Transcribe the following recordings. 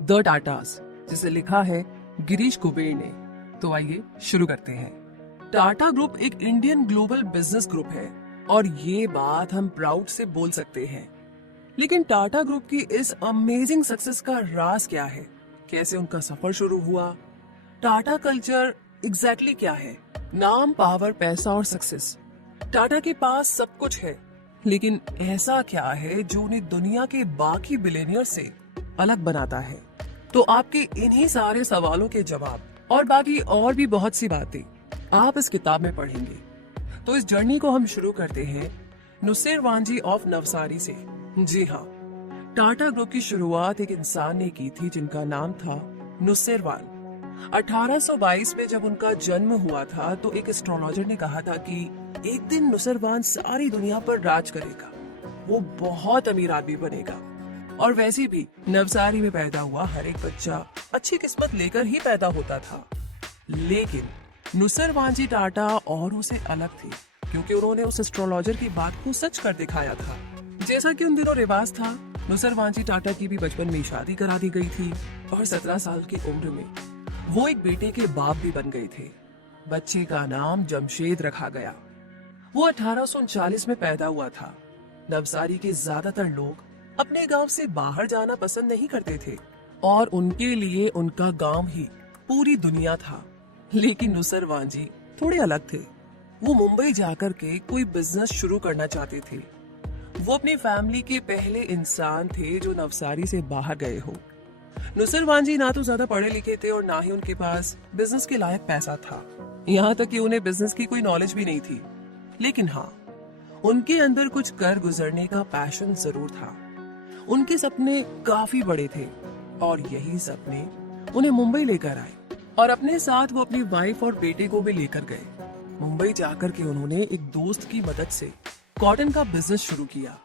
The Tatas, जिसे लिखा है गिरीश कुबेर ने। तो आइए शुरू करते हैं। टाटा ग्रुप एक इंडियन ग्लोबल बिजनेस ग्रुप है और ये बात हम प्राउड से बोल सकते हैं। लेकिन टाटा ग्रुप की इस अमेजिंग सक्सेस का राज क्या है? कैसे उनका सफर शुरू हुआ? टाटा कल्चर एग्जैक्टली क्या है? नाम, पावर, पैसा और सक्सेस। टाटा के पास सब कुछ है, लेकिन ऐसा क्या है जो उन्हें दुनिया के बाकी बिलियनियर से अलग बनाता है? तो आपके इन्हीं सारे सवालों के जवाब और बाकी और भी बहुत सी बातें आप इस किताब में पढ़ेंगे। तो इस जर्नी को हम शुरू करते हैं नुसेरवानजी ऑफ नवसारी से। जी हाँ, टाटा ग्रुप की शुरुआत एक इंसान ने की थी जिनका नाम था नुसेरवान। 1822 में जब उनका जन्म हुआ था तो एक एस्ट्रोलॉजर ने कहा था कि एक दिन नुसेरवान सारी दुनिया पर राज करेगा, वो बहुत अमीर आदमी बनेगा। और वैसे भी नवसारी में पैदा हुआ हर एक बच्चा अच्छी किस्मत लेकर ही पैदा होता था। लेकिन नुसेरवानजी टाटा औरों से अलग थे, क्योंकि उन्होंने उस एस्ट्रोलॉजर की बात को सच कर दिखाया था। जैसा कि उन दिनों रिवाज था, नुसेरवानजी टाटा की भी बचपन में शादी करा दी गई थी और 17 साल की उम्र में वो एक बेटे के बाप भी बन गए थे। बच्चे का नाम जमशेद रखा गया। वो 1839 में पैदा हुआ था। नवसारी के ज्यादातर लोग अपने गांव से बाहर जाना पसंद नहीं करते थे और उनके लिए उनका गांव ही पूरी दुनिया था। लेकिन नुसेरवानजी थोड़े अलग थे। वो मुंबई जाकर के कोई बिजनेस शुरू करना चाहते थे। वो अपनी फैमिली के पहले इंसान थे जो नवसारी से बाहर गए हो। नुसेरवानजी ना तो ज्यादा पढ़े लिखे थे और ना ही उनके पास बिजनेस के लायक पैसा था। यहाँ तक कि उन्हें बिजनेस की कोई नॉलेज भी नहीं थी। लेकिन हाँ, उनके अंदर कुछ कर गुजरने का पैशन जरूर था। उनके सपने काफी बड़े थे और यही सपने उन्हें मुंबई लेकर आए और अपने साथ वो अपनी वाइफ और बेटे को भी लेकर गए। मुंबई जाकर के उन्होंने एक दोस्त की मदद से कॉटन का बिजनेस शुरू किया।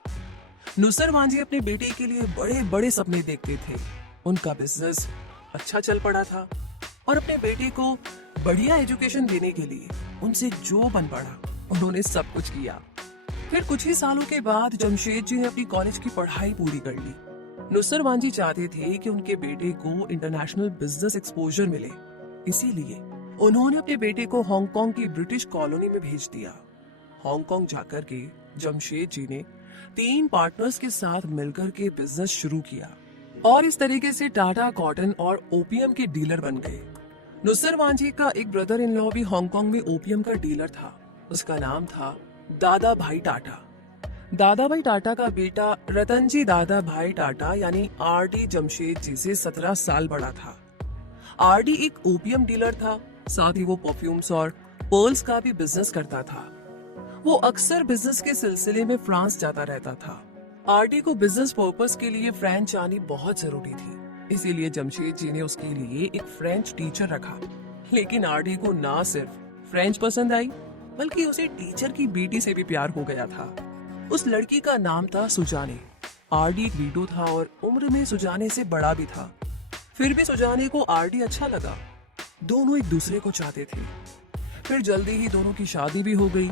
नुसेरवानजी अपने बेटे के लिए बड़े बड़े सपने देखते थे। उनका बिजनेस अच्छा चल पड़ा था और अपने बेटे को बढ़िया एजुकेशन देने के लिए उनसे जो बन पड़ा उन्होंने सब कुछ किया। फिर कुछ ही सालों के बाद जमशेद जी ने अपनी कॉलेज की पढ़ाई पूरी कर ली। नुसेरवानजी चाहते थे कि उनके बेटे को इंटरनेशनल बिजनेस एक्सपोजर मिले, इसीलिए उन्होंने अपने बेटे को हांगकांग की ब्रिटिश कॉलोनी में भेज दिया। हांगकांग जाकर के जमशेद जी ने 3 पार्टनर्स के साथ मिलकर के बिजनेस शुरू किया और इस तरीके से टाटा कॉटन और ओपीएम के डीलर बन गए। नुसेरवानजी का एक ब्रदर इन लॉ भी हांगकांग में ओपीएम का डीलर था। उसका नाम था दादा भाई टाटा। दादा भाई टाटा का बेटा रतनजी दादा भाई टाटा यानी आरडी जमशेद जी से 17 साल बड़ा था। आरडी एक ओपीएम डीलर था, साथ ही वो परफ्यूम्स और पर्ल्स का भी बिजनेस करता था। वो अक्सर बिजनेस के सिलसिले में फ्रांस जाता रहता था। आरडी को बिजनेस पर्पस के लिए फ्रेंच आनी बहुत जरूरी थी, इसीलिए जमशेद जी ने उसके लिए एक फ्रेंच टीचर रखा। लेकिन आरडी को ना सिर्फ फ्रेंच पसंद आई, बल्कि उसे टीचर की बेटी से भी प्यार हो गया था। उस लड़की का नाम था सुजाने। आरडी एक वीडो था और उम्र में सुजाने से बड़ा भी था। फिर भी सुजाने को आरडी अच्छा लगा। दोनों एक दूसरे को चाहते थे। फिर जल्दी ही दोनों की शादी भी हो गई।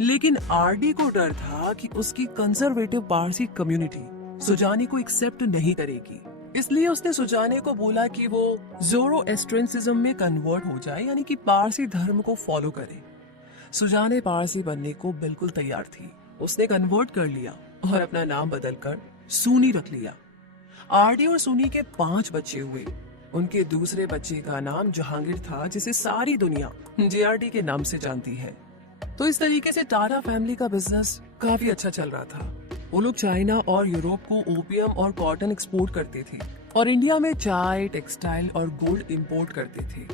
लेकिन आरडी को डर था कि उसकी कंजर्वेटिव पारसी कम्युनिटी सुजाने को एक्सेप्ट नहीं करेगी, इसलिए उसने सुजाने को बोला कि वो ज़ोरोएस्ट्रियनिज्म में कन्वर्ट हो जाए, यानी कि पारसी धर्म को फॉलो करे। सुजाने पारसी बनने को बिल्कुल तैयार थी। उसने कन्वर्ट कर लिया और अपना नाम बदलकर सूनी रख लिया। आरडी और सूनी के 5 बच्चे हुए। उनके दूसरे बच्चे का नाम जहांगीर था, जिसे सारी दुनिया जेआरडी के नाम से जानती है। तो इस तरीके से टाटा फैमिली का बिजनेस काफी अच्छा चल रहा था। वो लोग चाइना और यूरोप को ओपीएम और कॉटन एक्सपोर्ट करते थे और इंडिया में चाय, टेक्सटाइल और गोल्ड इंपोर्ट करते थे।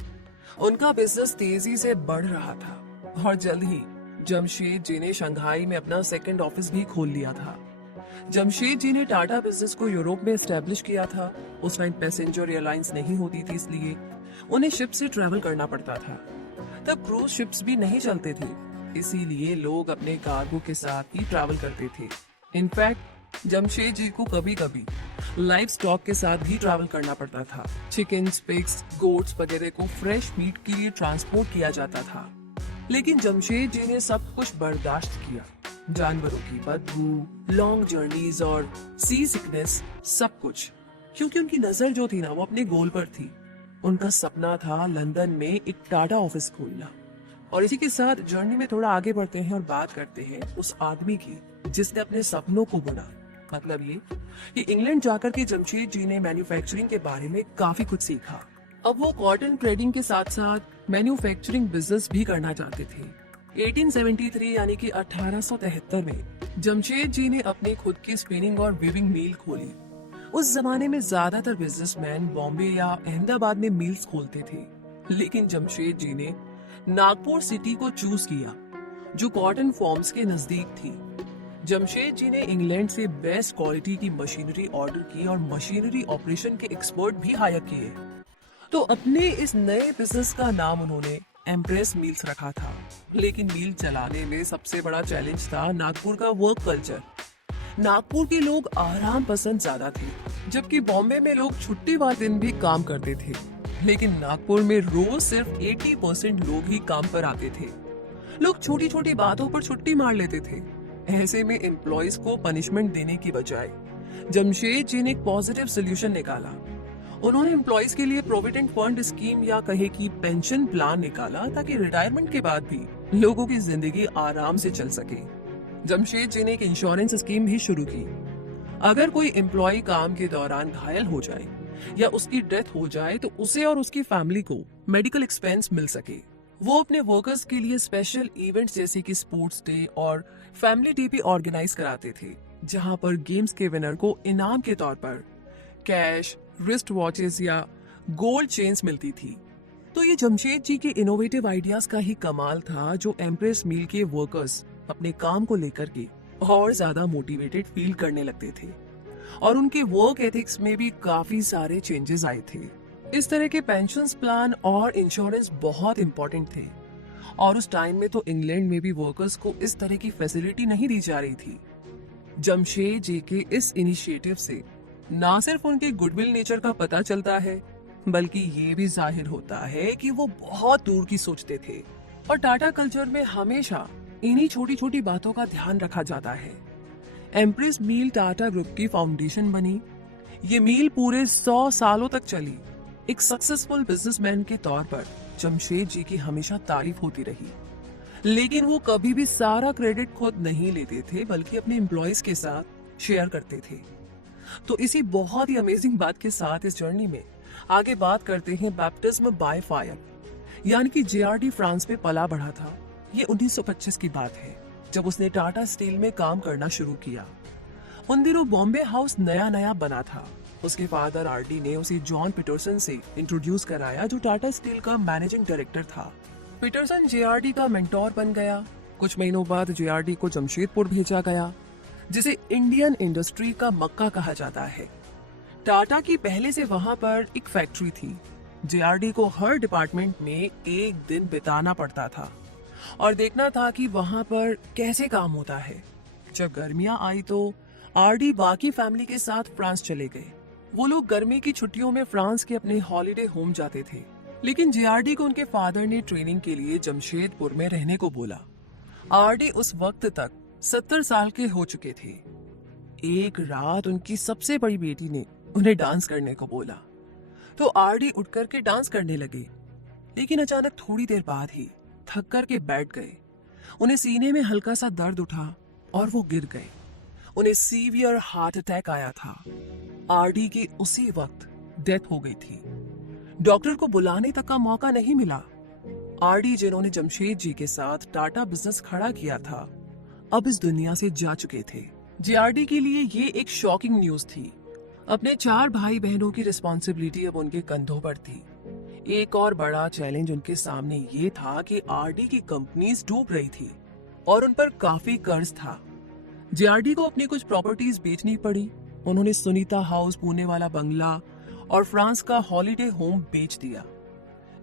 उनका बिजनेस तेजी से बढ़ रहा था और जल्द ही जमशेद जी ने शंघाई में अपना सेकंड ऑफिस भी खोल लिया था। जमशेद जी ने टाटा बिजनेस को यूरोप में एस्टेब्लिश किया था। उस टाइम पैसेंजर एयरलाइंस नहीं होती थी, इसलिए उन्हें शिप से ट्रैवल करना पड़ता था। तब क्रूज शिप्स भी नहीं चलते थे, इसीलिए लोग अपने कार्गो के साथ ही ट्रैवल करते थे। इनफैक्ट जमशेद जी को कभी कभी लाइव स्टॉक के साथ भी ट्रैवल करना पड़ता था। चिकन, पिग्स, गोट्स वगैरह को फ्रेश मीट के लिए ट्रांसपोर्ट किया जाता था। लेकिन जमशेद जी ने सब कुछ बर्दाश्त किया। जानवरों की बदबू, लॉन्ग जर्नीज और सी सिकनेस, सब कुछ। क्योंकि उनकी नजर जो थी ना वो अपने गोल पर थी। उनका सपना था लंदन में एक टाटा ऑफिस खोलना। और इसी के साथ जर्नी में थोड़ा आगे बढ़ते हैं और बात करते हैं उस आदमी की जिसने अपने सपनों को बुना। मतलब ये कि इंग्लैंड जाकर के जमशेद जी ने मैन्युफैक्चरिंग के बारे में काफी कुछ सीखा। अब वो कॉटन ट्रेडिंग के साथ साथ मैन्युफैक्चरिंग बिजनेस भी करना चाहते थे। 1873 यानी कि 1873 में जमशेद जी ने अपने खुद की स्पिनिंग और वीविंग मिल खोली। उस जमाने में ज्यादातर बिजनेसमैन बॉम्बे या अहमदाबाद में मिल्स खोलते थे, लेकिन जमशेद जी ने नागपुर सिटी को चूज किया जो कॉटन फॉर्म्स के नजदीक थी। जमशेद जी ने इंग्लैंड से बेस्ट क्वालिटी की मशीनरी ऑर्डर की और मशीनरी ऑपरेशन के एक्सपर्ट भी हायर किए। तो अपने इस नए बिजनेस का नाम उन्होंने एम्प्रेस मिल्स रखा था। लेकिन मिल चलाने में सबसे बड़ा चैलेंज था नागपुर का वर्क कल्चर। नागपुर के लोग आराम पसंद ज्यादा थे, जबकि बॉम्बे में लोग छुट्टी वाले दिन भी काम करते थे। लेकिन नागपुर में रोज सिर्फ 80% लोग ही काम पर आते थे। लोग छोटी छोटी बातों पर छुट्टी मार लेते थे। ऐसे में एम्प्लॉयज को पनिशमेंट देने की बजाय जमशेद जी ने एक पॉजिटिव सोल्यूशन निकाला। उन्होंने एम्प्लॉयज के लिए प्रोविडेंट फंड स्कीम या कहे कि पेंशन प्लान निकाला ताकि रिटायरमेंट के बाद भी लोगों की जिंदगी आराम से चल सके। जमशेद जी ने एक इंश्योरेंस स्कीम भी शुरू की। अगर कोई एम्प्लॉय काम के दौरान घायल हो जाए या उसकी डेथ हो जाए तो उसे और उसकी फैमिली को मेडिकल एक्सपेंस मिल सके। वो अपने वर्कर्स के लिए स्पेशल इवेंट्स जैसे कि स्पोर्ट्स डे और फैमिली डे भी ऑर्गेनाइज कराते थे, जहां पर गेम्स के विनर को इनाम के तौर पर कैश, रिस्ट वॉचेस या गोल्ड चेन्स मिलती थी। तो ये जमशेद जी के इनोवेटिव आइडियाज का ही कमाल था, जो एम्प्रेस मिल के वर्कर्स अपने काम को लेकर के और ज्यादा मोटिवेटेड फील करने लगते थे। और उनके वर्क एथिक्स में भी काफी सारे चेंजेस आए थे। इस तरह के पेंशन प्लान और इंश्योरेंस बहुत इंपॉर्टेंट थे। और उस टाइम में तो इंग्लैंड में भी वर्कर्स को इस तरह की फैसिलिटी नहीं दी जा रही थी। जमशेद जी के इस इनिशिएटिव से ना सिर्फ उनके गुडविल नेचर का पता चलता है, बल्कि ये भी जाहिर होता है कि वो बहुत दूर की सोचते थे। और टाटा कल्चर में हमेशा इन्हीं छोटी छोटी बातों का ध्यान रखा जाता है। एम्प्रेस मील टाटा ग्रुप की फाउंडेशन बनी। ये मील पूरे 100 सालों तक चली। एक सक्सेसफुल बिजनेसमैन के तौर पर जमशेद जी की हमेशा तारीफ होती रही। लेकिन वो कभी भी सारा क्रेडिट खुद नहीं लेते थे, बल्कि अपने एम्प्लॉयज के साथ शेयर करते थे। तो इसी बहुत ही अमेजिंग बात के साथ इस जर्नी में आगे बात करते हैं बैप्टिज्म बाय फायर, यानी कि जेआरडी फ्रांस में पला बढ़ा था। ये 1925 की बात है, जब उसने टाटा स्टील में काम करना शुरू किया। उन दिनों बॉम्बे हाउस नया नया बना था। उसके फादर आरडी ने उसे जॉन पीटरसन से इंट्रोड्यूस कराया, जो टाटा स्टील का मैनेजिंग डायरेक्टर था। पीटरसन जेआरडी का मेंटोर बन गया। कुछ महीनों बाद जेआरडी को जमशेदपुर भेजा गया, जिसे इंडियन इंडस्ट्री का मक्का कहा जाता है। टाटा की पहले से वहां पर एक फैक्ट्री थी। जेआरडी को हर डिपार्टमेंट में एक दिन बिताना पड़ता था और देखना था कि वहां पर कैसे काम होता है। जब गर्मियां आई तो आरडी बाकी फैमिली के साथ फ्रांस चले गए। वो लोग गर्मी की छुट्टियों में फ्रांस के अपने हॉलिडे होम जाते थे, लेकिन जेआरडी को उनके फादर ने ट्रेनिंग के लिए जमशेदपुर में रहने को बोला। आरडी उस वक्त तक 70 साल के हो चुके थे। एक रात उनकी सबसे बड़ी बेटी ने उन्हें डांस करने को बोला, तो आरडी उठ करके डांस करने लगे। लेकिन अचानक थोड़ी देर बाद ही थक कर के बैठ गए। उन्हें सीने में हल्का सा दर्द उठा और वो गिर गए। उन्हें सीवियर हार्ट अटैक आया था। आरडी की उसी वक्त डेथ हो गई थी। डॉक्टर को बुलाने तक का मौका नहीं मिला। आरडी, जिन्होंने जमशेद जी के साथ टाटा बिजनेस खड़ा किया था, अब इस दुनिया से जा चुके थे। जेआरडी के लिए ये एक शॉकिंग न्यूज थी। अपने 4 भाई बहनों की रिस्पॉन्सिबिलिटी अब उनके कंधों पर थी। एक और बड़ा चैलेंज उनके सामने ये था कि आरडी की कंपनीज डूब रही थी और उन पर काफी कर्ज था। जेआरडी को अपनी कुछ प्रॉपर्टीज बेचनी पड़ी। उन्होंने सुनीता हाउस, पुणे वाला बंगला और फ्रांस का हॉलिडे होम बेच दिया।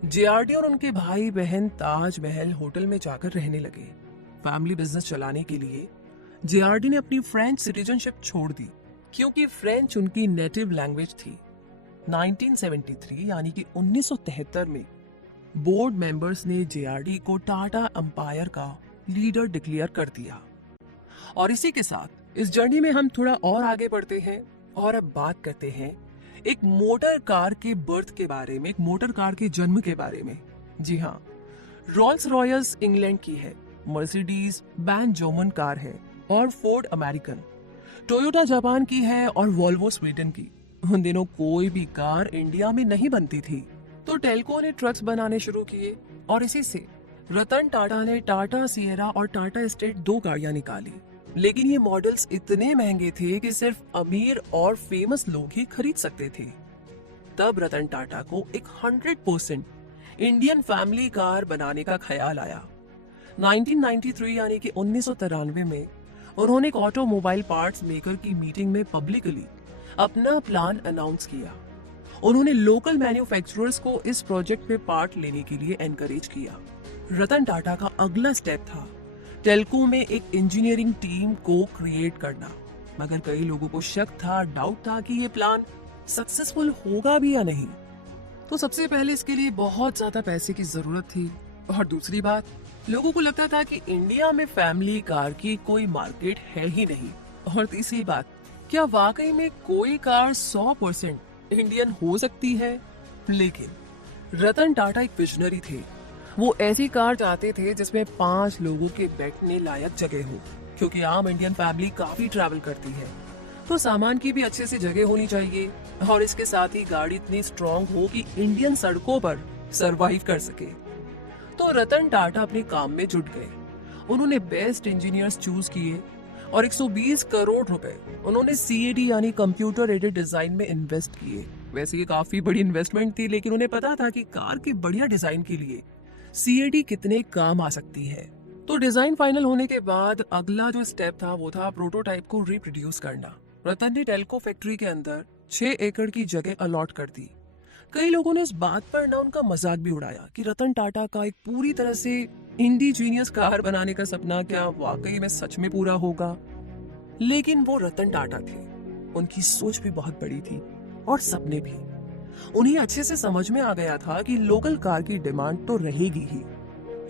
जेआरडी और उनके भाई बहन ताज महल होटल में जाकर रहने लगे। फैमिली बिजनेस चलाने के लिए जेआरडी ने अपनी फ्रेंच सिटीजनशिप छोड़ दी, क्योंकि फ्रेंच उनकी नेटिव लैंग्वेज थी। 1973 यानी कि 1973 में बोर्ड मेंबर्स ने जेआरडी को टाटा एम्पायर का लीडर डिक्लेयर कर दिया। और इसी के साथ इस जर्नी में हम थोड़ा और आगे बढ़ते हैं और अब बात करते हैं एक मोटर कार के बर्थ के बारे में, एक मोटर कार के जन्म के बारे में। जी हाँ, रोल्स रॉयस इंग्लैंड की है, मर्सिडीज बैंड जर्मन कार है और फोर्ड अमेरिकन, टोयोटा जापान की है और वोल्वो स्वीडन की। उन दिनों कोई भी कार इंडिया में नहीं बनती थी, तो टेल्को ने ट्रक्स बनाने शुरू किए और इसी से रतन टाटा ने टाटा सिएरा और टाटा एस्टेट 2 गाड़ियां निकाली। लेकिन ये मॉडल्स इतने महंगे थे कि सिर्फ अमीर और फेमस लोग ही खरीद सकते थे। तब रतन टाटा को एक 100% इंडियन फैमिली कार बनाने का ख्याल आया। 1993 यानी कि 1993 में उन्होंने एक ऑटोमोबाइल पार्ट्स मेकर की मीटिंग में पब्लिकली अपना प्लान अनाउंस किया। उन्होंने लोकल मैन्युफैक्चरर्स को इस प्रोजेक्ट में पार्ट लेने के लिए एनकरेज किया। रतन टाटा का अगला स्टेप था टेल्को में एक इंजीनियरिंग टीम को क्रिएट करना, मगर कई लोगों को शक था, डाउट था कि ये प्लान सक्सेसफुल होगा भी या नहीं। तो सबसे पहले इसके लिए बहुत ज्यादा पैसे की जरूरत थी, और दूसरी बात, लोगों को लगता था कि इंडिया में फैमिली कार की कोई मार्केट है ही नहीं। और तीसरी बात, क्या वाकई में कोई कार 100% इंडियन हो सकती है? लेकिन रतन टाटा एक विजनरी थे। वो ऐसी कार चाहते थे जिसमें 5 लोगों के बैठने लायक जगह हो, क्योंकि आम इंडियन फैमिली काफी ट्रैवल करती है, तो सामान की भी अच्छे से जगह होनी चाहिए, और इसके साथ ही गाड़ी इतनी स्ट्रॉन्ग हो कि इंडियन सड़कों पर सरवाइव कर सके। तो रतन टाटा अपने काम में जुट गए। उन्होंने बेस्ट इंजीनियर्स चूज किए और 120 करोड़ रुपए उन्होंने CAD यानी कंप्यूटर एडेड डिजाइन में इन्वेस्ट किए। वैसे ये काफी बड़ी इन्वेस्टमेंट थी, लेकिन उन्हें पता था कि कार के बढ़िया डिजाइन के लिए CAD कितने काम आ सकती है। तो डिजाइन फाइनल होने के बाद अगला जो स्टेप था वो था प्रोटोटाइप को रिप्रोड्यूस करना। रतन ने टेल्को फैक्ट्री के अंदर 6 एकड़ की जगह अलॉट कर दी। कई लोगों ने इस बात पर ना उनका मजाक भी उड़ाया कि रतन टाटा का एक पूरी तरह से इंडिजीनियस कार बनाने का सपना क्या वाकई में सच में पूरा होगा। लेकिन वो रतन टाटा थे, उनकी सोच भी बहुत बड़ी थी और सपने भी। उन्हें अच्छे से समझ में आ गया था कि लोकल कार की डिमांड तो रहेगी ही,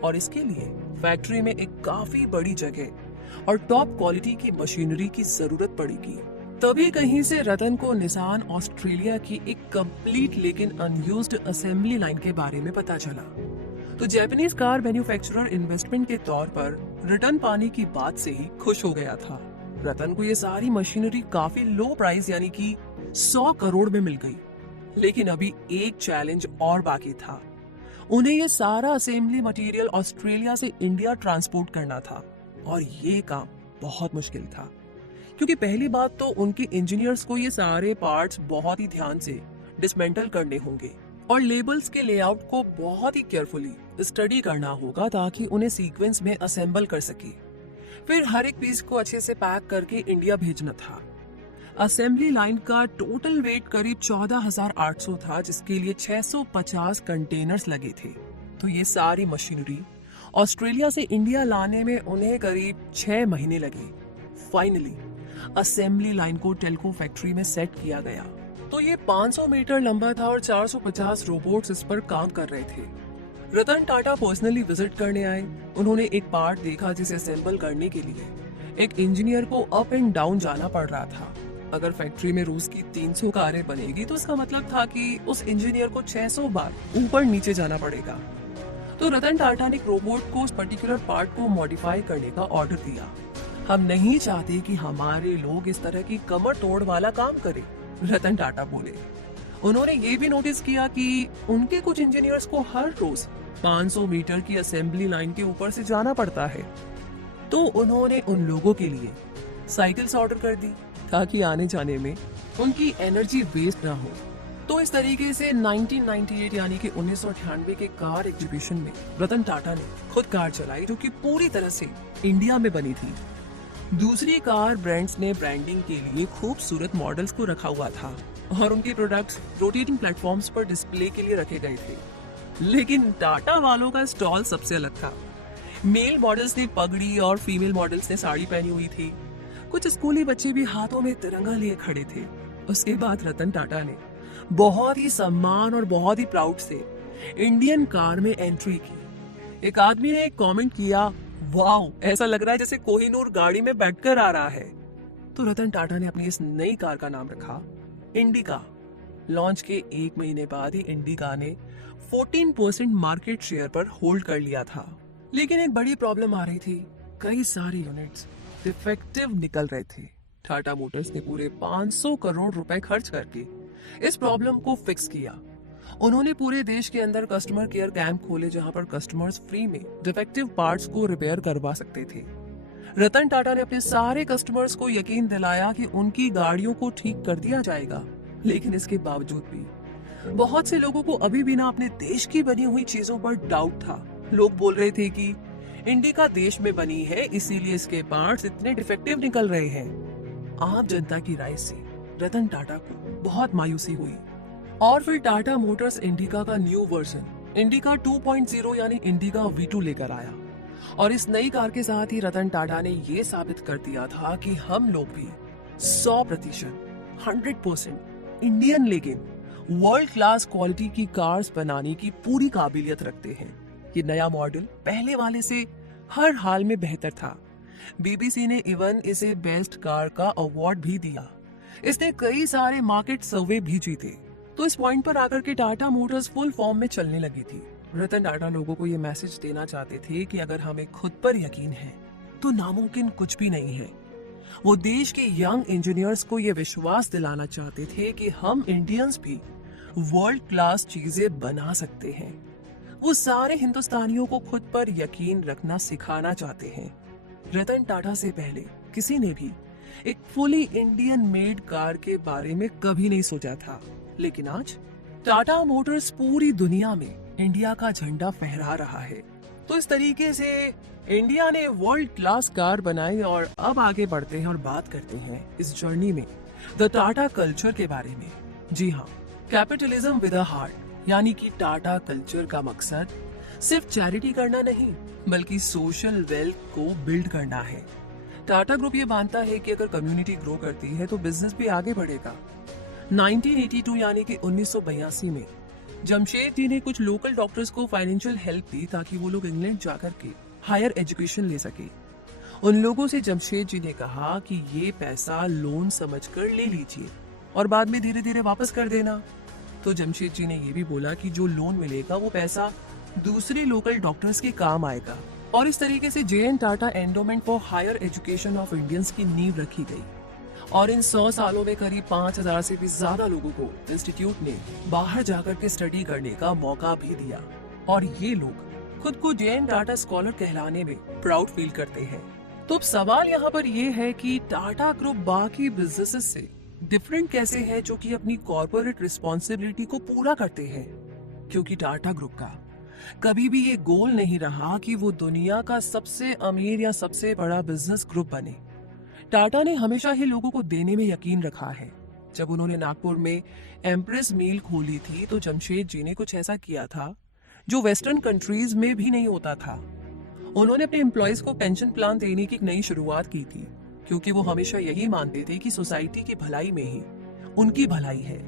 और इसके लिए फैक्ट्री में एक काफी बड़ी जगह और टॉप क्वालिटी की मशीनरी की जरूरत पड़ेगी। तभी कहीं से रतन को निसान ऑस्ट्रेलिया की एक कंप्लीट लेकिन अनयूज्ड असेंबली लाइन के बारे में पता चला। तो जापानीज कार मैन्युफैक्चरर इन्वेस्टमेंट के तौर पर रिटर्न पाने की बात से ही खुश हो गया था। रतन को ये सारी मशीनरी काफी लो प्राइस यानी कि 100 करोड़ में मिल गई। लेकिन अभी एक चैलेंज और बाकी था। उन्हें ये सारा असेंबली मटेरियल ऑस्ट्रेलिया से इंडिया ट्रांसपोर्ट करना था, और ये काम बहुत मुश्किल था, क्योंकि पहली बात तो उनके इंजीनियर्स को ये सारे पार्ट्स बहुत ही ध्यान से डिसमेंटल करने होंगे और लेबल्स के लेआउट को बहुत ही केयरफुली स्टडी करना होगा ताकि उन्हें सीक्वेंस में असेंबल कर सके। फिर हर एक पीस को अच्छे से पैक करके इंडिया भेजना था। असेंबली लाइन का टोटल वेट करीब 14,800 था, जिसके लिए 650 कंटेनर्स लगे थे। तो ये सारी मशीनरी ऑस्ट्रेलिया से इंडिया लाने में उन्हें करीब 6 महीने लगे। फाइनली असेंबली लाइन को टेल्को फैक्ट्री में सेट किया गया। तो ये 500 मीटर लंबा था और 450 रोबोट्स इस पर काम कर रहे थे। रतन टाटा पर्सनली विजिट करने आए। उन्होंने एक पार्ट देखा जिसे असेंबल करने के लिए एक इंजीनियर को अप एंड डाउन जाना पड़ रहा था। अगर फैक्ट्री में रोज की 300 कारें बनेगी तो इसका मतलब था कि उस इंजीनियर को 600 बार ऊपर नीचे जाना पड़ेगा। तो रतन टाटा ने एक रोबोट को उस पर्टिकुलर पार्ट को मॉडिफाई करने का ऑर्डर दिया। हम नहीं चाहते कि हमारे लोग इस तरह की कमर तोड़ वाला काम करें, रतन टाटा बोले। उन्होंने ये भी नोटिस किया कि उनके कुछ इंजीनियर्स को हर रोज 500 मीटर की असेंबली लाइन के ऊपर से जाना पड़ता है। तो उन्होंने उन लोगों के लिए साइकिल्स ऑर्डर कर दी ताकि आने जाने में उनकी एनर्जी वेस्ट ना हो। तो इस तरीके से 1998 यानी कि 1998 के कार एग्जीबिशन में रतन टाटा ने खुद कार चलाई, जो कि पूरी तरह से इंडिया में बनी थी। दूसरी कार ब्रांड्स ने ब्रांडिंग के लिए खूबसूरत मॉडल्स को रखा हुआ था और उनके प्रोडक्ट्स रोटेटिंग प्लेटफॉर्म्स पर डिस्प्ले के लिए रखे गए थे। लेकिन टाटा वालों का स्टॉल सबसे अलग था। मेल मॉडल्स ने पगड़ी और फीमेल मॉडल्स ने साड़ी पहनी हुई थी। कुछ स्कूली बच्चे भी हाथों में तिरंगा लिए खड़े थे। उसके बाद रतन टाटा ने बहुत ही सम्मान और बहुत ही प्राउड से इंडियन कार में एंट्री की। एक आदमी ने एक कमेंट किया, वाओ, ऐसा लग रहा है जैसे कोहिनूर गाड़ी में बैठकर आ रहा है। तो रतन टाटा ने अपनी इस नई कार का नाम रखा इंडिका। लॉन्च के 1 महीने बाद ही इंडिका ने 14% मार्केट शेयर पर होल्ड कर लिया था। लेकिन एक बड़ी प्रॉब्लम आ रही थी, कई सारे यूनिट्स डिफेक्टिव निकल रहे थे। टाटा मोटर्स ने पूरे 500 करोड़ रुपए खर्च करके इस प्रॉब्लम को फिक्स किया। उन्होंने पूरे देश के अंदर कस्टमर केयर कैंप खोले जहां पर कस्टमर्स फ्री में डिफेक्टिव पार्ट्स को रिपेयर करवा सकते थे। रतन टाटा ने अपने सारे कस्टमर्स को यकीन दिलाया कि उनकी गाड़ियों को ठीक कर दिया जाएगा। लेकिन इसके बावजूद भी बहुत से लोगों को अभी भी ना अपने देश की बनी हुई चीजों पर डाउट था। लोग बोल रहे थे कि इंडिका देश में बनी है, इसीलिए इसके पार्ट्स इतने डिफेक्टिव निकल रहे हैं। आम जनता की राय से रतन टाटा को बहुत मायूसी हुई और फिर टाटा मोटर्स इंडिका का न्यू वर्जन इंडिका 2.0 यानी इंडिका V2 लेकर आया। और इस नई कार के साथ ही रतन टाटा ने ये साबित कर दिया था कि हम लोग भी 100%, 100% इंडियन लेकिन वर्ल्ड क्लास क्वालिटी की कार्स बनाने की पूरी काबिलियत रखते हैं। ये नया मॉडल पहले वाले से हर हाल में बेहतर था। बीबीसी ने इवन इसे बेस्ट कार का अवार्ड भी दिया। इसने कई सारे मार्केट सर्वे भी जीते। तो इस पॉइंट पर आकर के टाटा मोटर्स फुल फॉर्म में चलने लगी थी। रतन टाटा लोगों को ये मैसेज देना चाहते थे कि अगर हमें खुद पर यकीन है तो नामुमकिन कुछ भी नहीं है। वो देश के यंग इंजीनियर्स को ये विश्वास दिलाना चाहते थे कि हम इंडियंस भी वर्ल्ड क्लास चीजें बना सकते हैं। वो सारे हिंदुस्तानियों को खुद पर यकीन रखना सिखाना चाहते हैं। रतन टाटा से पहले किसी ने भी एक फुली इंडियन मेड कार के बारे में कभी नहीं सोचा था। लेकिन आज टाटा मोटर्स पूरी दुनिया में इंडिया का झंडा फहरा रहा है। तो इस तरीके से इंडिया ने वर्ल्ड क्लास कार बनाई और अब आगे बढ़ते हैं और बात करते हैं इस जर्नी में द टाटा कल्चर के बारे में। जी हाँ, कैपिटलिज्म विद अ हार्ट यानी कि टाटा कल्चर का मकसद सिर्फ चैरिटी करना नहीं बल्कि सोशल वेल्थ को बिल्ड करना है। टाटा ग्रुप ये मानता है कि अगर कम्युनिटी ग्रो करती है तो बिजनेस भी आगे बढ़ेगा। 1982 यानी कि 1982 में जमशेद जी ने कुछ लोकल डॉक्टर्स को फाइनेंशियल हेल्प दी ताकि वो लोग इंग्लैंड जाकर के हायर एजुकेशन ले सके। उन लोगों से जमशेद जी ने कहा कि ये पैसा लोन समझकर ले लीजिए और बाद में धीरे धीरे वापस कर देना। तो जमशेद जी ने ये भी बोला कि जो लोन मिलेगा वो पैसा दूसरे लोकल डॉक्टर्स के काम आएगा। और इस तरीके से JN Tata endowment for higher education of Indians की नींव रखी गई। और इन 100 सालों में करीब 5000 से भी ज्यादा लोगों को इंस्टीट्यूट ने बाहर जाकर के स्टडी करने का मौका भी दिया। और ये लोग खुद को JN टाटा स्कॉलर कहलाने में प्राउड फील करते हैं। तो अब सवाल यहाँ पर यह है कि टाटा ग्रुप बाकी बिजनेसेस से डिफरेंट कैसे है जो कि अपनी कॉर्पोरेट रिस्पॉन्सिबिलिटी को पूरा करते हैं। क्योंकि टाटा ग्रुप का कभी भी ये गोल नहीं रहा कि वो दुनिया का सबसे अमीर या सबसे बड़ा बिजनेस ग्रुप बने। टाटा ने हमेशा ही लोगों को देने में यकीन रखा है। जब उन्होंने नागपुर में एम्प्रेस मील खोली थी तो जमशेद जी ने कुछ ऐसा किया था जो वेस्टर्न कंट्रीज में भी नहीं होता था। उन्होंने अपने एम्प्लॉयज को पेंशन प्लान देने की एक नई शुरुआत की थी क्योंकि वो हमेशा यही मानते थे कि सोसाइटी की भलाई में ही उनकी भलाई है।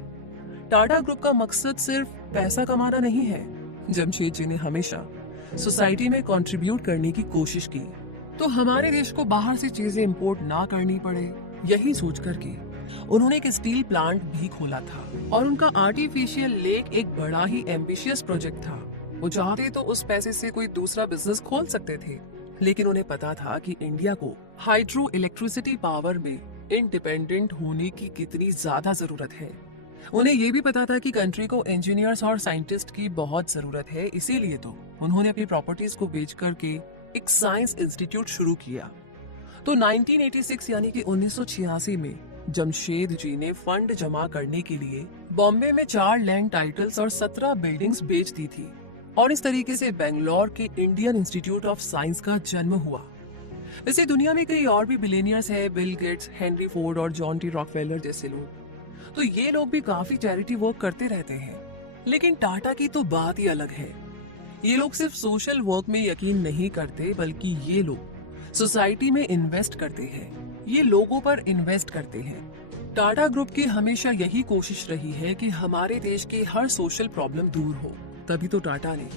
टाटा ग्रुप का मकसद सिर्फ पैसा कमाना नहीं है। जमशेद जी ने हमेशा सोसाइटी में कंट्रीब्यूट करने की कोशिश की तो हमारे देश को बाहर से चीजें इंपोर्ट ना करनी पड़े, यही सोच करके उन्होंने एक स्टील प्लांट भी खोला था। और उनका आर्टिफिशियल लेक एक बड़ा ही एम्बिशियस प्रोजेक्ट था। वो चाहते तो उस पैसे से कोई दूसरा बिजनेस खोल सकते थे, लेकिन उन्हें पता था कि इंडिया को हाइड्रो इलेक्ट्रिसिटी पावर में इंडिपेंडेंट होने की कितनी ज्यादा जरूरत है। उन्हें ये भी पता था कि कंट्री को इंजीनियर्स और साइंटिस्ट की बहुत जरूरत है। इसीलिए तो उन्होंने अपनी प्रॉपर्टीज को बेच करके एक साइंस इंस्टीट्यूट शुरू किया। तो 1986 यानी कि 1986 में जमशेद जी ने फंड जमा करने के लिए बॉम्बे में 4 लैंड टाइटल्स और 17 बिल्डिंग्स बेच दी थी। और इस तरीके से बेंगलोर के इंडियन इंस्टीट्यूट ऑफ साइंस का जन्म हुआ। वैसे दुनिया में कई और भी बिलियनियर्स हैं, बिल गेट्स, हेनरी फोर्ड और जॉन टी रॉकफेलर जैसे लोग। तो ये लोग भी काफी चैरिटी वर्क करते रहते हैं। लेकिन टाटा की तो बात ही अलग है। ये लोग सिर्फ सोशल वर्क में यकीन नहीं करते बल्कि ये लोग सोसाइटी में इन्वेस्ट करते हैं। ये लोगों पर इन्वेस्ट करते हैं। टाटा ग्रुप की हमेशा यही कोशिश रही है कि हमारे देश की हर सोशल प्रॉब्लम दूर हो। तभी तो टाटा ने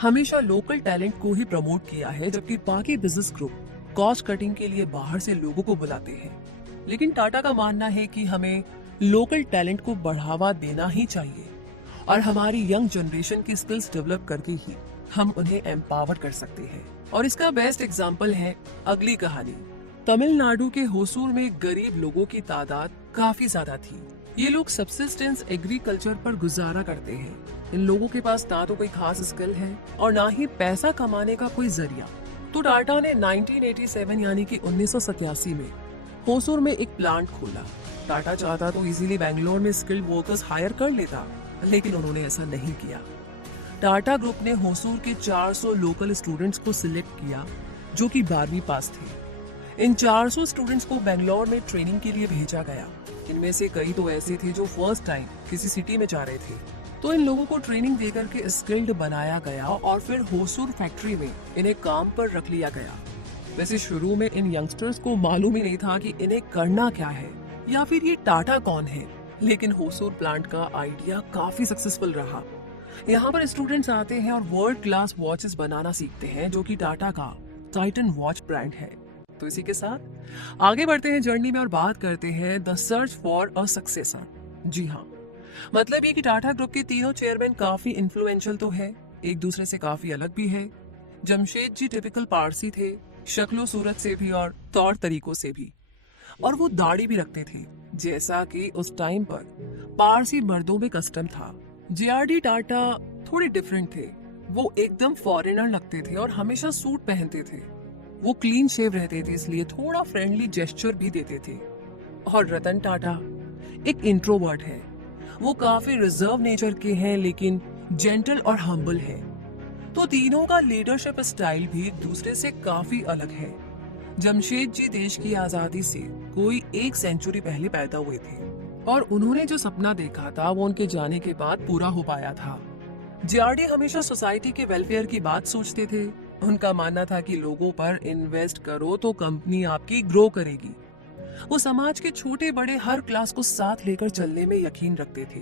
हमेशा लोकल टैलेंट को ही प्रमोट किया है, जबकि बाकी बिजनेस ग्रुप कॉस्ट कटिंग के लिए बाहर से लोगों को बुलाते हैं। लेकिन टाटा का मानना है कि हमें लोकल टैलेंट को बढ़ावा देना ही चाहिए और हमारी यंग जनरेशन की स्किल्स डेवलप करके ही हम उन्हें एम्पावर कर सकते हैं। और इसका बेस्ट एग्जाम्पल है अगली कहानी। तमिलनाडु के होसूर में गरीब लोगों की तादाद काफी ज्यादा थी। ये लोग सबसिस्टेंस एग्रीकल्चर पर गुजारा करते हैं। इन लोगों के पास ना तो कोई खास स्किल है और ना ही पैसा कमाने का कोई जरिया। तो टाटा ने 1987 यानी कि 1987 में होसूर में एक प्लांट खोला। टाटा चाहता तो इजीली बेंगलोर में स्किल्ड वर्कर्स हायर कर लेता, लेकिन उन्होंने ऐसा नहीं किया। टाटा ग्रुप ने होसूर के 400 लोकल स्टूडेंट्स को सिलेक्ट किया जो कि 12वीं पास थे। इन 400 स्टूडेंट्स को बेंगलोर में ट्रेनिंग के लिए भेजा गया। इनमें से कई तो ऐसे थे जो फर्स्ट टाइम किसी सिटी में जा रहे थे। तो इन लोगों को ट्रेनिंग देकर के स्किल्ड बनाया गया और फिर होसूर फैक्ट्री में इन्हें काम पर रख लिया गया। वैसे शुरू में इन यंगस्टर्स को मालूम ही नहीं था कि इन्हें करना क्या है या फिर ये टाटा कौन है, लेकिन होसूर प्लांट का आइडिया काफी सक्सेसफुल रहा। यहाँ पर स्टूडेंट्स आते हैं और वर्ल्ड क्लास वॉचेस बनाना सीखते हैं जो कि टाटा का टाइटन वॉच ब्रांड है। तो इसी के साथ आगे बढ़ते हैं जर्नी में और बात करते हैं the search for a successor. जी हाँ, मतलब ये कि टाटा ग्रुप के तीनों चेयरमैन काफी इन्फ्लुएंशियल तो है, एक दूसरे से काफी अलग भी है। जमशेद जी टिपिकल पारसी थे, शक्लो सूरत से भी और तौर तरीकों से भी, और वो दाढ़ी भी रखते थे जैसा कि उस टाइम पर पारसी मर्दों में कस्टम था। जेआरडी टाटा थोड़े डिफरेंट थे। वो एकदम फॉरेनर लगते थे और हमेशा सूट पहनते थे। वो क्लीन शेव रहते थे, इसलिए थोड़ा फ्रेंडली जेस्चर भी देते थे। और रतन टाटा एक इंट्रोवर्ट है। वो काफी रिजर्व नेचर के हैं लेकिन जेंटल और हम्बल है। तो तीनों का लीडरशिप स्टाइल भी एक दूसरे से काफी अलग है। जमशेद जी देश की आजादी से कोई 1 सेंचुरी पहले पैदा हुए थे और उन्होंने जो सपना देखा था वो उनके जाने के बाद पूरा हो पाया था। जेआरडी हमेशा सोसाइटी के वेलफेयर की बात सोचते थे। उनका मानना था कि लोगों पर इन्वेस्ट करो तो कंपनी आपकी ग्रो करेगी। वो समाज के छोटे बड़े हर क्लास को साथ लेकर चलने में यकीन रखते थे।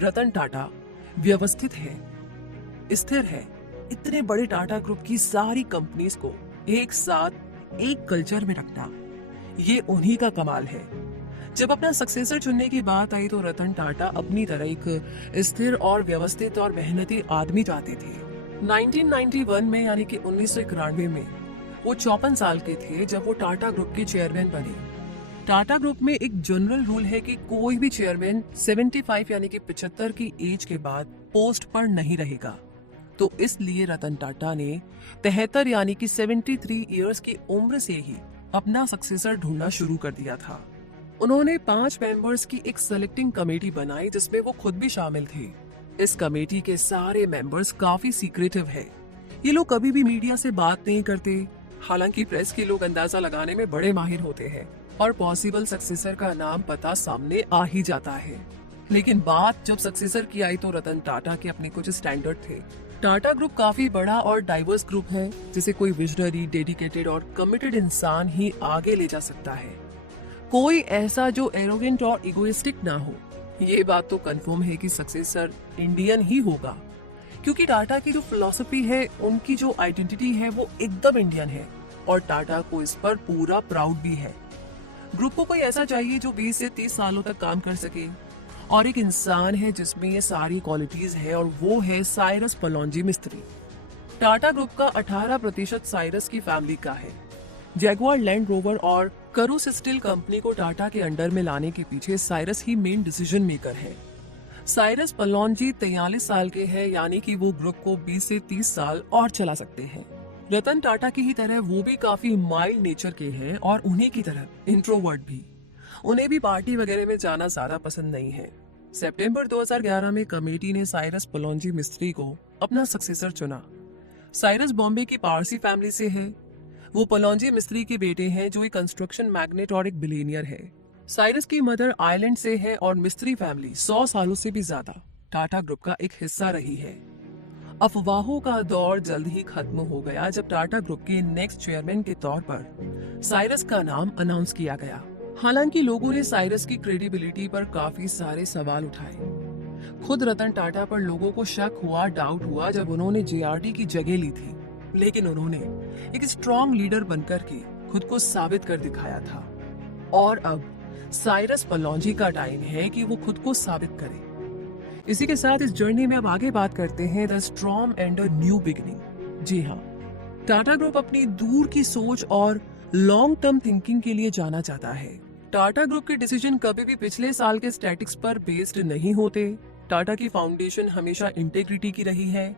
रतन टाटा व्यवस्थित है, स्थिर है। इतने बड़े टाटा ग्रुप की सारी कंपनीज को एक साथ एक कल्चर में रखना, ये उन्हीं का कमाल है। जब अपना सक्सेसर चुनने की बात आई तो रतन टाटा अपनी तरह एक स्थिर और व्यवस्थित और मेहनती आदमी चाहते थे। 1991 में यानी कि 1991 में वो 54 साल के थे जब वो टाटा ग्रुप के चेयरमैन बने। टाटा ग्रुप में एक जनरल रूल है कि कोई भी चेयरमैन 75 यानी कि 75 की एज के बाद पोस्ट पर नहीं रहेगा। तो इसलिए रतन टाटा ने 73 यानी कि 73 इयर्स की उम्र से ही अपना सक्सेसर ढूंढना शुरू कर दिया था। उन्होंने 5 मेंबर्स की एक सेलेक्टिंग कमेटी बनाई जिसमें वो खुद भी शामिल थे। इस कमेटी के सारे मेंबर्स काफी सीक्रेटिव है। ये लोग कभी भी मीडिया से बात नहीं करते। हालांकि प्रेस के लोग अंदाजा लगाने में बड़े माहिर होते हैं और पॉसिबल सक्सेसर का नाम पता सामने आ ही जाता है। लेकिन बात जब सक्सेसर की आई तो रतन टाटा के अपने कुछ स्टैंडर्ड थे। टाटा ग्रुप काफी बड़ा और डाइवर्स ग्रुप है जिसे कोई विजनरी, डेडिकेटेड और कमिटेड इंसान ही आगे ले जा सकता है। कोई ऐसा जो एरोगेंट और इगोइस्टिक ना हो। ये बात तो कंफर्म है कि सक्सेसर इंडियन ही होगा, क्योंकि टाटा की जो फिलॉसफी है, उनकी जो आइडेंटिटी है वो एकदम इंडियन है और टाटा को इस पर पूरा प्राउड भी है। ग्रुप को कोई ऐसा चाहिए जो 20 से 30 सालों तक काम कर सके और एक इंसान है जिसमें ये सारी क्वालिटीज है और वो है साइरस पलोंजी मिस्त्री। टाटा ग्रुप का 18% साइरस की फैमिली का है। जैगुआर लैंड रोवर और करूस स्टील कंपनी को टाटा के अंडर में लाने के पीछे साइरस ही मेन डिसीजन मेकर है। साइरस पलोंजी 43 साल के हैं, यानी कि वो ग्रुप को 20 से 30 साल और चला सकते हैं। रतन टाटा की ही तरह वो भी काफी माइल्ड नेचर के हैं और उन्हीं की तरह इंट्रोवर्ट भी। उन्हें भी पार्टी वगैरह में जाना ज्यादा पसंद नहीं है। सितंबर 2011 में कमेटी ने साइरस पलोंजी मिस्त्री को अपना सक्सेसर चुना। साइरस बॉम्बे की पारसी फैमिली से है। वो पलोंजी मिस्त्री के बेटे हैं जो एक कंस्ट्रक्शन मैग्नेट और एक बिलियनियर है। साइरस की मदर आयरलैंड से है और मिस्त्री फैमिली 100 सालों से भी ज्यादा टाटा ग्रुप का एक हिस्सा रही है। अफवाहों का दौर जल्द ही खत्म हो गया जब टाटा ग्रुप के नेक्स्ट चेयरमैन के तौर पर साइरस का नाम अनाउंस किया गया। हालांकि लोगों ने साइरस की क्रेडिबिलिटी पर काफी सारे सवाल उठाए। खुद रतन टाटा पर लोगों को शक हुआ, डाउट हुआ जब उन्होंने जेआरडी की जगह ली थी, लेकिन उन्होंने एक स्ट्रॉन्ग लीडर बनकर के खुद को साबित कर दिखाया था। और अब साइरस पलौंजी का टाइम है कि वो खुद को साबित करे। इसी के साथ इस जर्नी में अब आगे बात करते हैं the storm and a new beginning. जी हाँ, टाटा ग्रुप अपनी दूर की सोच और लॉन्ग टर्म थिंकिंग के लिए जाना जाता है। टाटा ग्रुप के डिसीजन कभी भी पिछले साल के स्टैटिक्स पर बेस्ड नहीं होते। टाटा की फाउंडेशन हमेशा इंटेग्रिटी की रही है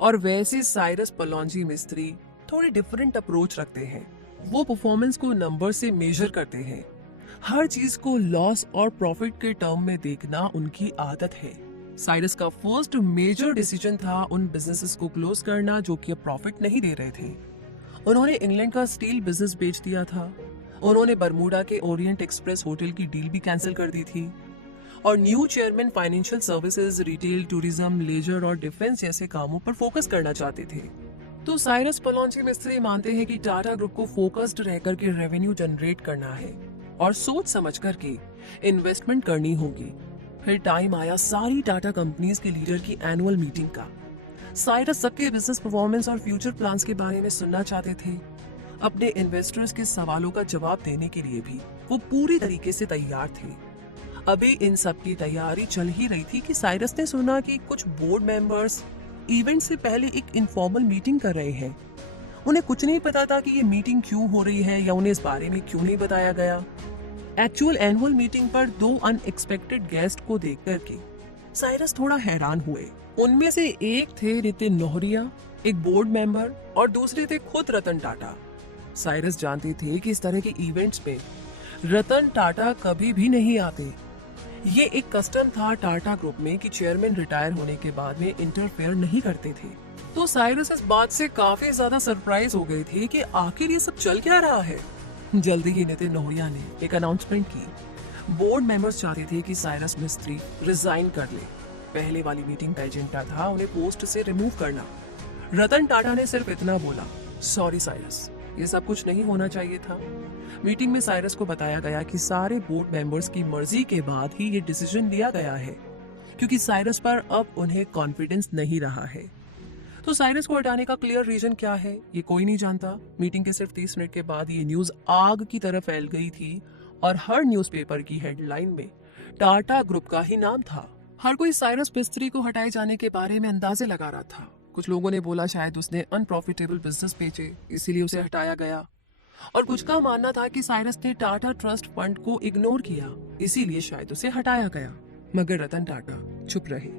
और वैसे साइरस पलौंजी मिस्त्री थोड़ी डिफरेंट अप्रोच रखते हैं। वो परफॉर्मेंस को नंबर से मेजर करते हैं। हर चीज को लॉस और प्रॉफिट के टर्म में देखना उनकी आदत है। साइरस का फर्स्ट मेजर डिसीजन था उन बिजनेसेस को क्लोज करना जो कि अब प्रॉफिट नहीं दे रहे थे। उन्होंने इंग्लैंड का स्टील बिजनेस बेच दिया था। उन्होंने बरमूडा के ओरिएंट एक्सप्रेस होटल की डील भी कैंसिल कर दी थी और new chairman financial services, retail, tourism, leisure और डिफेंस जैसे कामों पर फोकस करना चाहते थे। तो साइरस पलौंजी मिस्त्री मानते हैं कि टाटा ग्रुप को फोकस्ड रहकर के रेवेन्यू जनरेट करना है और सोच समझ करके इन्वेस्टमेंट करनी होगी। फिर टाइम आया सारी टाटा कंपनीज के लीडर की एनुअल मीटिंग का। साइरस सबके बिजनेस परफॉर्मेंस और फ्यूचर प्लान्स के बारे में सुनना चाहते थे। अपने इन्वेस्टर्स के सवालों का जवाब देने के लिए भी वो पूरी तरीके से तैयार थे। अभी इन सब की तैयारी चल ही रही थी कि साइरस ने सुना कि कुछ बोर्ड मेंबर्स इवेंट से पहले एक इनफॉर्मल मीटिंग कर रहे हैं। उन्हें कुछ नहीं पता था कि ये मीटिंग क्यों हो रही है या उन्हें इस बारे में क्यों नहीं बताया गया। एक्चुअल एनुअल मीटिंग पर दो अनएक्सपेक्टेड गेस्ट को देख करके साइरस थोड़ा हैरान हुए। उनमें से एक थे नितिन नोहरिया, एक बोर्ड मेंबर, और दूसरे थे खुद रतन टाटा। साइरस जानते थे कि इस तरह के इवेंट्स में रतन टाटा कभी भी नहीं आते। ये एक कस्टम था टाटा ग्रुप में कि चेयरमैन रिटायर होने के बाद में इंटरफेयर नहीं करते थे। तो साइरस इस बात से काफी ज्यादा सरप्राइज हो गए थे कि आखिर ये सब चल क्या रहा है। जल्दी ही नितिन नोहरिया ने एक अनाउंसमेंट की। बोर्ड मेंबर्स चाहते थे कि साइरस मिस्त्री रिजाइन कर ले। पहले वाली मीटिंग का एजेंडा था उन्हें पोस्ट से रिमूव करना। रतन टाटा ने सिर्फ इतना बोला, सॉरी साइरस, ये सब कुछ नहीं होना चाहिए था। मीटिंग में साइरस को बताया गया कि सारे बोर्ड मेंबर्स की मर्जी के बाद ही ये डिसीजन लिया गया है, क्योंकि साइरस पर अब उन्हें कॉन्फिडेंस नहीं रहा है। तो साइरस को हटाने का क्लियर रीजन क्या है ये कोई नहीं जानता। मीटिंग के सिर्फ 30 मिनट के बाद ये न्यूज आग की तरह फैल गई थी और हर न्यूज़पेपर की हेडलाइन में टाटा ग्रुप का ही नाम था। हर कोई साइरस मिस्त्री को हटाए जाने के बारे में अंदाजे लगा रहा था। कुछ लोगों ने बोला शायद उसने अनप्रॉफिटेबल बिजनेस बेचे इसीलिए उसे हटाया गया, और कुछ का मानना था कि साइरस ने टाटा ट्रस्ट फंड को इग्नोर किया इसीलिए शायद उसे हटाया गया। मगर रतन टाटा चुप रहे।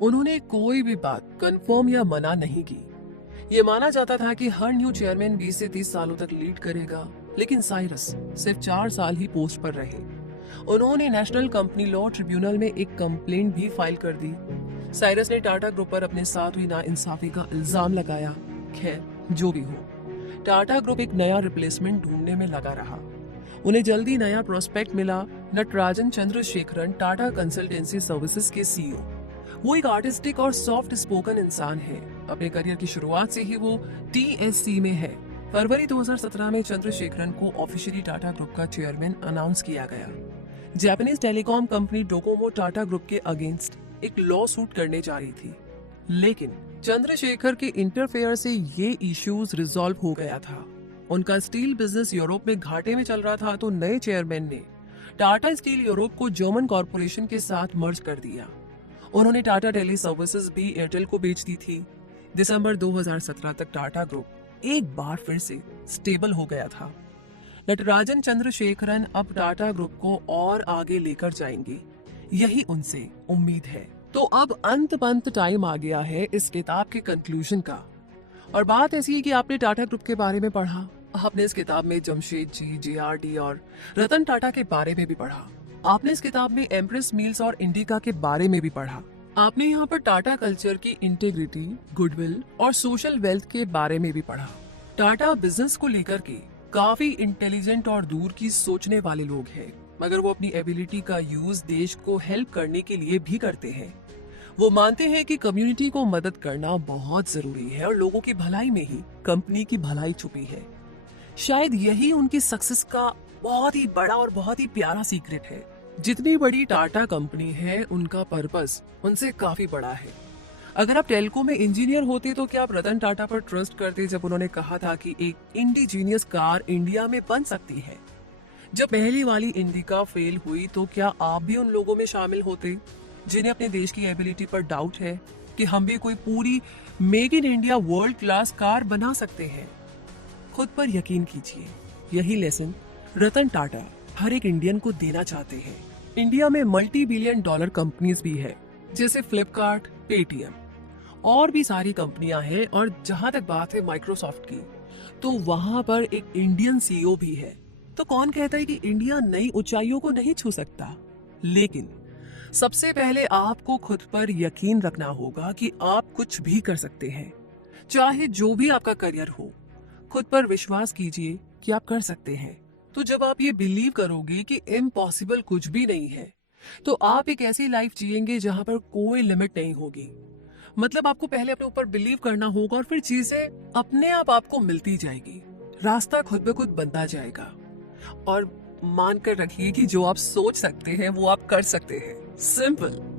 उन्होंने कोई भी बात कंफर्म या मना नहीं की। ये माना जाता था कि हर न्यू चेयरमैन 20 से 30 सालों तक लीड करेगा, लेकिन साइरस सिर्फ 4 साल ही पोस्ट पर रहे। उन्होंने नेशनल कंपनी लॉ ट्रिब्यूनल में एक कंप्लेंट भी फाइल कर दी। साइरस ने टाटा ग्रुप पर अपने साथ हुई नाइंसाफी का इल्जाम लगाया। खैर जो भी हो, टाटा ग्रुप एक नया रिप्लेसमेंट ढूंढने में लगा रहा। उन्हें जल्दी नया प्रोस्पेक्ट मिला। नटराजन चंद्रशेखरन, टाटा कंसल्टेंसी सर्विसेज के सीईओ। वो एक आर्टिस्टिक और सॉफ्ट स्पोकन इंसान है। अपने करियर की शुरुआत से ही वो टीएससी में है। फरवरी 2017 में चंद्रशेखरन को ऑफिशियली टाटा ग्रुप का चेयरमैन अनाउंस किया गया। Japanese telecom company Docomo Tata group के अगेंस्ट एक लॉ सूट करने जा रही थी, लेकिन चंद्रशेखर के इंटरफेयर से ये इश्यूज रिजॉल्व हो गया था। उनका स्टील बिजनेस यूरोप में घाटे में चल रहा था, तो नए चेयरमैन ने टाटा स्टील यूरोप को जर्मन कॉर्पोरेशन के साथ मर्ज कर दिया। उन्होंने टाटा टेली सर्विसेज भी एयरटेल को बेच दी थी। दिसंबर 2017 तक टाटा ग्रुप एक बार फिर से स्टेबल हो गया था। नटराजन चंद्रशेखरन अब टाटा ग्रुप को और आगे लेकर जाएंगे, यही उनसे उम्मीद है। तो अब अंत टाइम आ गया है इस किताब के कंक्लूजन का। और बात ऐसी है कि आपने टाटा ग्रुप के बारे में पढ़ा, आपने इस किताब में जमशेद जी, जेआरडी और रतन टाटा के बारे में भी पढ़ा। आपने इस किताब में एम्प्रेस मील्स और इंडिका के बारे में भी पढ़ा। आपने यहाँ पर टाटा कल्चर की इंटेग्रिटी, गुडविल और सोशल वेल्थ के बारे में भी पढ़ा। टाटा बिजनेस को लेकर के काफी इंटेलिजेंट और दूर की सोचने वाले लोग हैं, मगर वो अपनी एबिलिटी का यूज देश को हेल्प करने के लिए भी करते हैं। वो मानते हैं कि कम्युनिटी को मदद करना बहुत जरूरी है और लोगों की भलाई में ही कंपनी की भलाई छुपी है। शायद यही उनकी सक्सेस का बहुत ही बड़ा और बहुत ही प्यारा सीक्रेट है। जितनी बड़ी टाटा कंपनी है, उनका पर्पस उनसे काफी बड़ा है। अगर आप टेल्को में इंजीनियर होते तो क्या आप रतन टाटा पर ट्रस्ट करते जब उन्होंने कहा था कि एक इंडिजीनियस कार इंडिया में बन सकती है? जब पहली वाली इंडिका फेल हुई तो क्या आप भी उन लोगों में शामिल होते जिन्हें अपने देश की एबिलिटी पर डाउट है कि हम भी कोई पूरी make in India world class car बना सकते हैं? खुद पर यकीन कीजिए, यही लेसन रतन टाटा हर एक इंडियन को देना चाहते हैं। इंडिया में मल्टी बिलियन डॉलर कंपनीज भी है, जैसे फ्लिपकार्ट, पेटीएम और भी सारी कंपनियां हैं। और जहां तक बात है माइक्रोसॉफ्ट की, तो वहां पर एक इंडियन सीईओ भी है। तो कौन कहता है कि इंडिया नई ऊंचाइयों को नहीं छू सकता? लेकिन सबसे पहले आपको खुद पर यकीन रखना होगा कि आप कुछ भी कर सकते हैं, चाहे जो भी आपका करियर हो। खुद पर विश्वास कीजिए कि आप कर सकते हैं। तो जब आप ये बिलीव करोगे कि इम्पॉसिबल कुछ भी नहीं है, तो आप एक ऐसी लाइफ जिएंगे जहां पर कोई लिमिट नहीं होगी। मतलब आपको पहले अपने ऊपर बिलीव करना होगा और फिर चीजें अपने आप आपको मिलती जाएगी। रास्ता खुद ब खुद बनता जाएगा। और मान कर रखिए कि जो आप सोच सकते हैं वो आप कर सकते हैं। सिंपल।